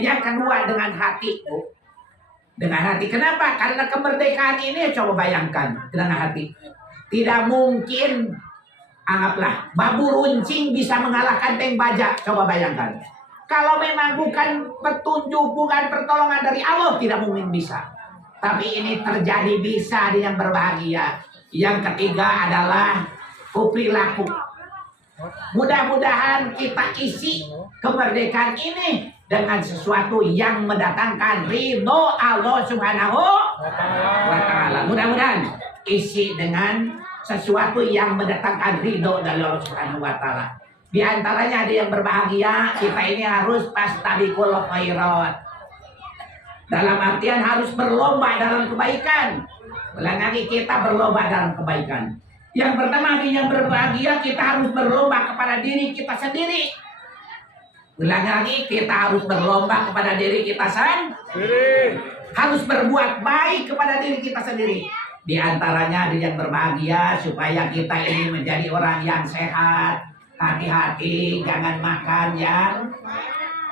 Yang kedua dengan hati, Bu. Dengan hati. Kenapa? Karena kemerdekaan ini coba bayangkan dengan hati. Tidak mungkin, anggaplah babu runcing bisa mengalahkan tank baja. Coba bayangkan. Kalau memang bukan petunjuk, bukan pertolongan dari Allah, tidak mungkin bisa. Tapi ini terjadi bisa di yang berbahagia. Yang ketiga adalah perilaku. Mudah-mudahan kita isi kemerdekaan ini dengan sesuatu yang mendatangkan ridho Allah Subhanahu wa Ta'ala. Mudah-mudahan isi dengan sesuatu yang mendatangkan ridho dari Allah Subhanahu wa Ta'ala. Di antaranya ada yang berbahagia, kita ini harus fastabiqul khairat. Dalam artian harus berlomba dalam kebaikan. Ulang lagi, kita berlomba dalam kebaikan. Yang pertama, yang berbahagia, kita harus berlomba kepada diri kita sendiri. Ulang lagi, kita harus berlomba kepada diri kita sendiri. Harus berbuat baik kepada diri kita sendiri. Di antaranya ada yang berbahagia supaya kita ini menjadi orang yang sehat. Hati-hati, jangan makan yang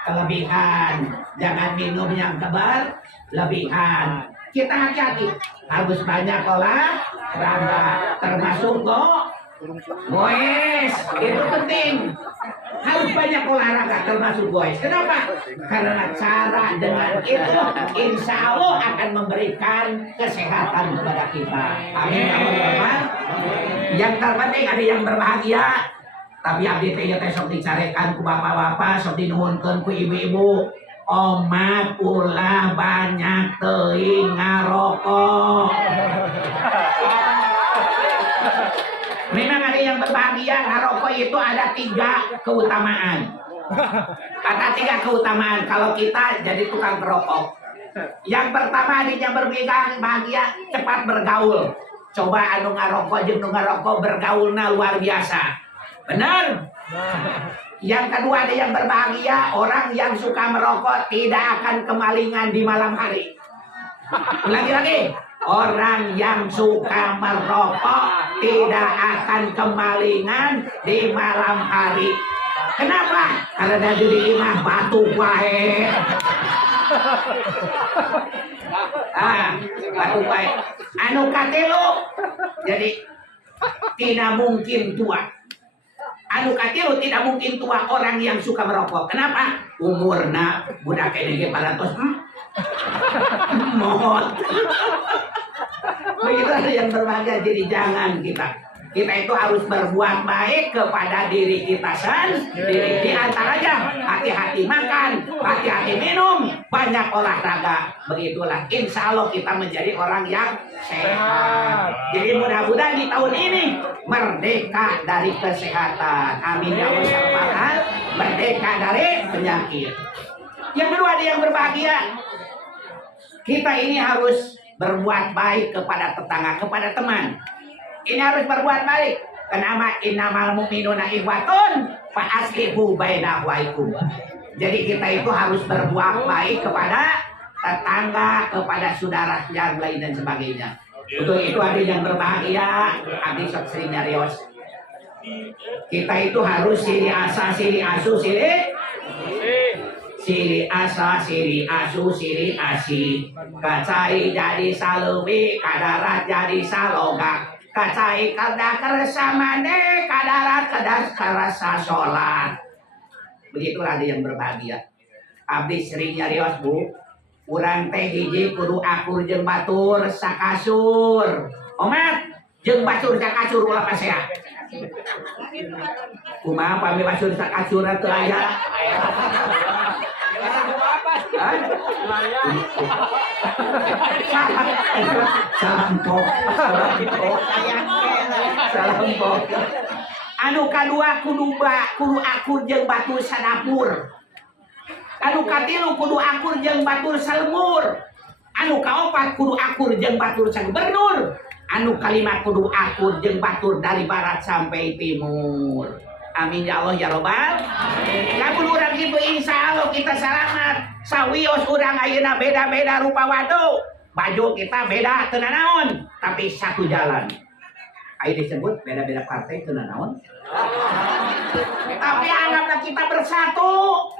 kelebihan, jangan minum yang berlebihan. Kita hati-hati, harus banyak olahraga, termasuk goes, itu penting. Harus banyak olahraga, termasuk goes. Kenapa? Karena cara dengan itu, insya Allah akan memberikan kesehatan kepada kita. Amin. Yang terpenting ada yang berbahagia. Tapi abdi teh sok dicarekan ku bapak-bapak, sok dinuhunkeun ku ibu-ibu. Omat ulah banyak teuing ngarokok. Memang ada yang berbahagia, ngarokok itu ada 3 keutamaan. Ada 3 keutamaan kalau kita jadi tukang perokok. Yang pertama ada yang berbahagia, cepat bergaul. Coba anu ngarokok jeung nu ngarokok bergaulna luar biasa. Benar. Yang kedua ada yang berbahagia, orang yang suka merokok tidak akan kemalingan di malam hari. Ulangi lagi, orang yang suka merokok tidak akan kemalingan di malam hari. Kenapa? Karena di imah batu wae. Batu wae. Anu katelu, jadi tidak mungkin tua. Anu katilu tidak mungkin tua orang yang suka merokok. Kenapa? Umurna budak ini parantos mohon. Begitu ada yang berbahagia. Jadi jangan kita itu harus berbuat baik kepada diri kita sendiri. Di antaranya hati-hati makan, hati-hati minum, banyak olahraga. Begitulah insya Allah kita menjadi orang yang sehat. Jadi mudah-mudahan di tahun ini merdeka dari kesehatan. Amin ya Allah. Merdeka dari penyakit. Yang kedua ada yang berbahagia. Kita ini harus berbuat baik kepada tetangga, kepada teman. Ini harus berbuat baik. Kenapa? Innamal mu'minuna ikhwatun fa aslihu baina akhwaikum. Jadi kita itu harus berbuat baik kepada tetangga, kepada saudara yang lain dan sebagainya. Untuk itu ada yang berbahagia, abdi sok sering nyarios. Kita itu harus siri asa, siri asu, siri asa, siri asu, siri asi. Kacai jadi saleuwi, kadarat jadi salogak. Kacai kada kerasa mane, kadarat kada kerasa sholat. Begitulah ada yang berbahagia. Abdi sering nyarios, Bu. Urang teh hiji kudu akur jeung batur sakasur. Omat jeung batur sakasur ulah pasea. Kumaha pami batur sakasur teu aya? Salampok. Anu kadua kudu akur jeung batur sadapur. Anu katilu kudu akur jeung batur salemur. Anu kaopat kudu akur jeung batur sagubernur. Anu kalima kudu akur jeung batur dari barat sampai timur. Amin ya Allah ya Rabbal. Lamun urang kitu insya Allah kita selamat. Sawios urang ayeuna beda-beda rupa wado. Baju kita beda teu naon, tapi satu jalan. Ai disebut beda-beda partai itu naon. Tapi anggaplah kita bersatu.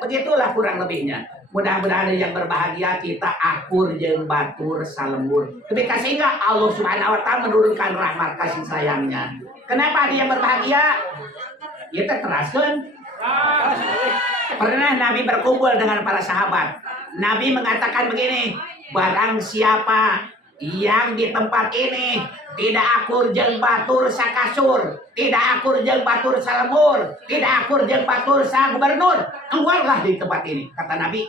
Begitulah kurang lebihnya. Mudah-mudahan yang berbahagia kita akur jeung batur salembur. Tapi kasih enggak Allah Subhanahu wa taala menurunkan rahmat kasih sayangnya. Kenapa dia berbahagia? Kita teraskeun. Pernah Nabi berkumpul dengan para sahabat. Nabi mengatakan begini, barang siapa yang di tempat ini tidak akur jeung batur sakasur, tidak akur jeung batur salembur, tidak akur jeung batur sa gubernur, keluarlah di tempat ini, kata Nabi.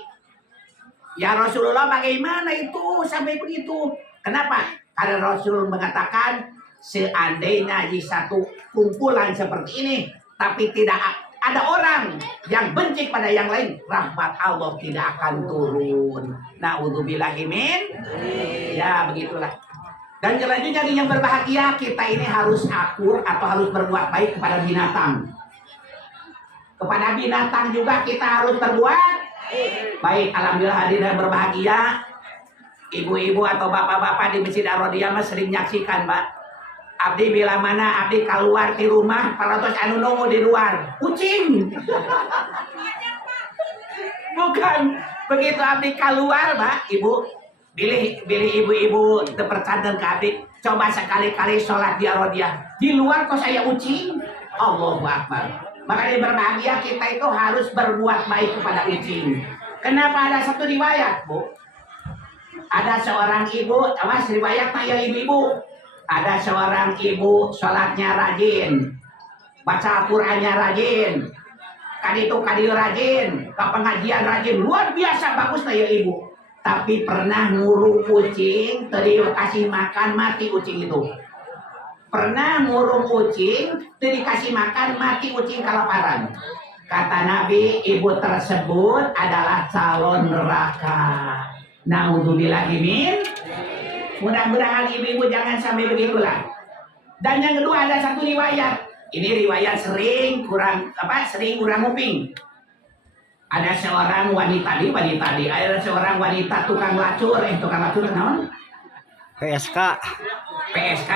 Ya Rasulullah, bagaimana itu sampai begitu? Kenapa? Karena Rasul mengatakan seandainya di satu kumpulan seperti ini, tapi tidak ada orang yang benci pada yang lain, rahmat Allah tidak akan turun. Na'udzubillahi min. Ya begitulah. Dan selanjutnya yang berbahagia, kita ini harus akur atau harus berbuat baik kepada binatang. Kepada binatang juga kita harus berbuat baik. Alhamdulillah hadirin yang berbahagia, ibu-ibu atau bapak-bapak di Masjid Ar-Rodiyah sering nyaksikan, Mbak. Abdi bila mana abdi keluar di rumah, paratos anu nunggu di luar, kucing. Bukan begitu abdi keluar, Mbak, ibu. Bilih ibu-ibu terpercaya ke abdi. Coba sekali-kali sholat di Ar-Rodiyah. Di luar kok saya ucing. Allahu Akbar. Makanya berbahagia kita itu harus berbuat baik kepada ucing. Kenapa ada satu riwayat, Bu? Ada seorang ibu, awas riwayatnya ya ibu-ibu. Ada seorang ibu sholatnya rajin, baca Al-Qurannya rajin, kaditu rajin, ke pengajian rajin, luar biasa bagusnya ya ibu. Tapi pernah ngurung kucing, tadi kasih makan mati kucing itu. Pernah ngurung kucing, tadi kasih makan mati kucing kelaparan. Kata Nabi, ibu tersebut adalah calon neraka. Na'udzubillahi min. Mudah-mudahan ibu-ibu jangan sampai begitulah. Dan yang kedua ada satu riwayat. Ini riwayat sering kurang nguping. Ada seorang wanita ada seorang wanita tukang lacur naon? PSK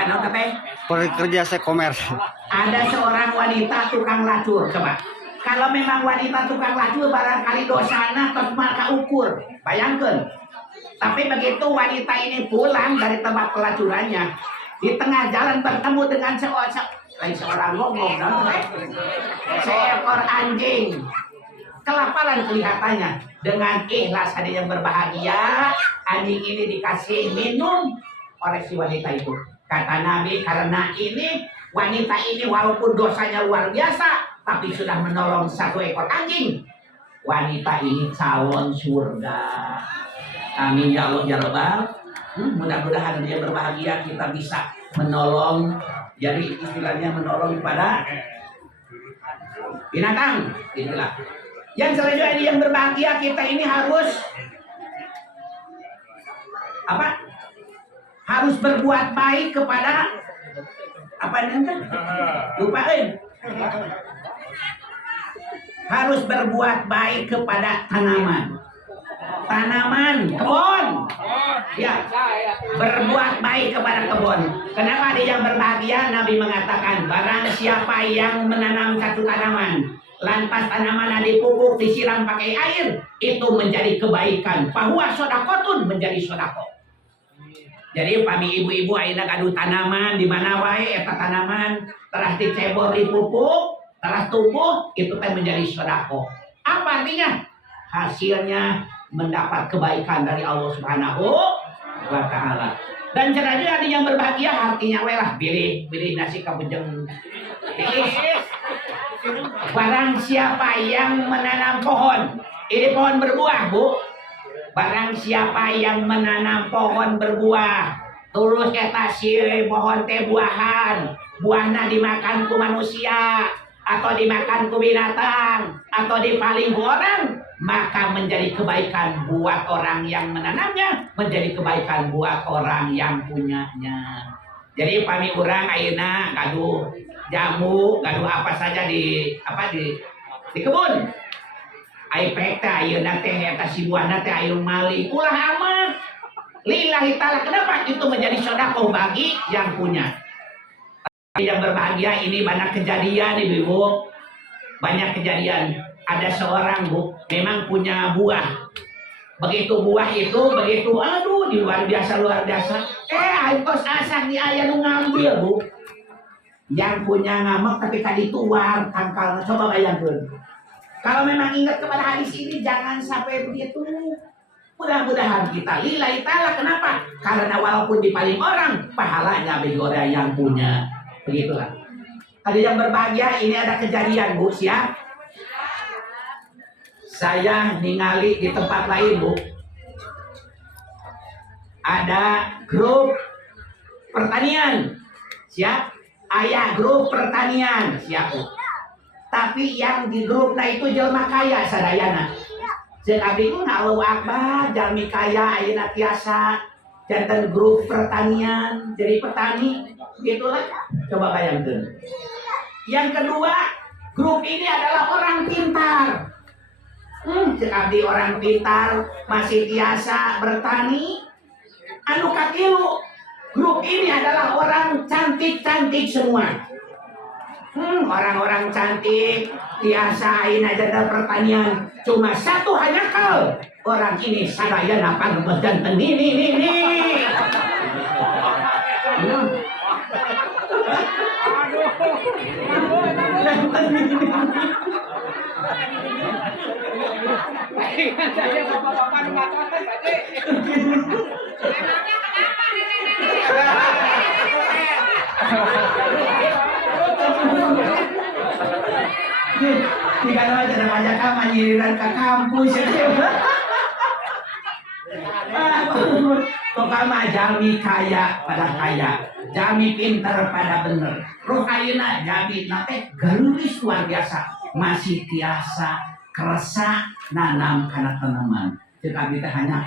naon teh? Pekerja e-commerce. Ada seorang wanita tukang lacur, coba. Kalau memang wanita tukang lacur barangkali dosana terus maka ukur. Bayangkan. Tapi begitu wanita ini pulang dari tempat pelacurannya, di tengah jalan bertemu dengan seorang ngomong, seekor anjing. Kelaparan kelihatannya. Dengan ikhlas ada yang berbahagia, anjing ini dikasih minum oleh si wanita itu. Kata Nabi, karena ini wanita ini walaupun dosanya luar biasa, tapi sudah menolong satu ekor anjing. Wanita ini calon surga. Amin ya Allah ya Rabbal. Mudah-mudahan dia berbahagia, kita bisa menolong. Jadi istilahnya menolong kepada binatang. Itulah. Yang selanjutnya yang berbahagia, kita ini harus apa? Harus berbuat baik kepada apa namanya? Lupain. Harus berbuat baik kepada tanaman, kebun. Ya, berbuat baik kepada kebun. Kenapa dia yang berbahagia? Nabi mengatakan, barang siapa yang menanam satu tanaman, lantas tanaman dipupuk, disiram pakai air, itu menjadi kebaikan. Bahwa sodakotun menjadi sodako. Jadi pami ibu-ibu ayeuna gaduh tanaman di mana wae eta tanaman telah dicebor dipupuk, telah tumbuh, itu teh menjadi sodako. Apa artinya? Hasilnya mendapat kebaikan dari Allah Subhanahu wa taala. Dan selanjutnya yang berbahagia artinya welah pilih nasi kabujeng. Barang siapa yang menanam pohon, ini pohon berbuah, Bu. Barang siapa yang menanam pohon berbuah, terus eta si pohon teh buahan, buahna dimakan ku manusia atau dimakan ku binatang atau dipaling ku orang, maka menjadi kebaikan buat orang yang menanamnya, menjadi kebaikan buat orang yang punyanya. Jadi pami urang ayeuna gaduh jamu, gaduh apa saja di kebun. Ai pek teh ayeuna teh eta si buahna teh aya maling. Ulah amat. Lillahi taala, kenapa itu menjadi sedekah bagi yang punya. Yang berbahagia ini banyak kejadian ibu-ibu, banyak kejadian. Ada seorang bu, memang punya buah. Begitu buah itu, begitu, aduh, di luar biasa. Kos asak di ayah ngambil bu. Yang punya ngamak ketika dituar tangkal, coba bayangkan. Kalau memang ingat kepada hadis ini, jangan sampai begitu. Mudah-mudahan kita lillahi ta'ala. Kenapa? Karena walaupun dipaling orang, pahalanya bagi orang yang punya. Begitulah. Ada yang berbahagia, ini ada kejadian bu, siap? Saya ningali di tempat lain bu. Ada grup pertanian, siap? Ayah grup pertanian, siap bu. Tapi yang di grupnya itu jelma kaya sadayana. Jeung abdi Allahu Akbar, jalmi kaya ayeuna tiasa janten grup pertanian, jadi petani, gitulah. Coba bayangkan. Yang kedua, grup ini adalah orang pintar. Jeung abdi orang pintar masih tiasa bertani. Anu kakilu, grup ini adalah orang cantik-cantik semua. Orang-orang cantik biasa ayeuna jantan pertanian, cuma satu hanya kal orang ini sadayana panggebet janten ini. Jika aja ada pajak nyiriran ke kampus pokoknya jami kaya pada kaya, jami pintar pada bener. Roh ayeuna jami nate gelis luar biasa, masih tiasa kerasa nanam karena tanaman. Cek abdi teh hanya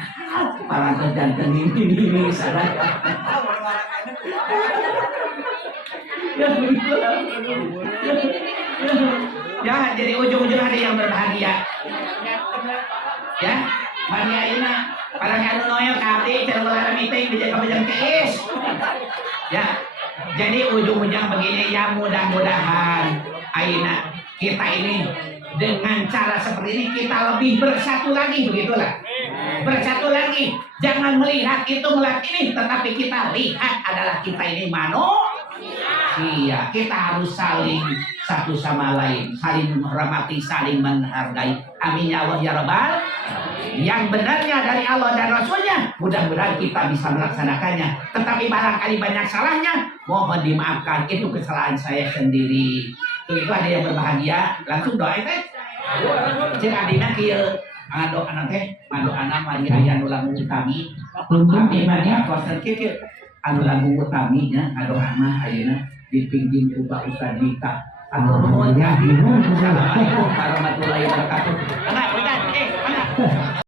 para janten ini sadaya. Ya, jadi ujung-ujung ada yang berbahagia. Ya, bagi ayeuna para anu noel ka abdi cenah ulah meeting dijaga bejang keis. Ya. Jadi ujung-ujung begini ya, mudah-mudahan ayeuna kita ini dengan cara seperti ini kita lebih bersatu lagi, begitulah. Bersatu lagi. Jangan melihat itu melihat ini, tetapi kita lihat adalah kita ini manusia. Iya, kita harus saling satu sama lain, saling menghormati, saling menghargai. Amin ya Allah ya Rabbal. Yang benarnya dari Allah dan Rasulnya, mudah-mudahan kita bisa melaksanakannya. Tetapi barangkali banyak salahnya, mohon dimaafkan. Itu kesalahan saya sendiri. Itu ada yang berbahagia, langsung doa teh. Jeung adina kieu doa teh, doana mari aya nu lamun kami. Kami mari kosen kieu anu lagu utami nya adoana ayeuna dipimpin ku Pak Ustaz Dika. Assalamualaikum warahmatullahi wabarakatuh.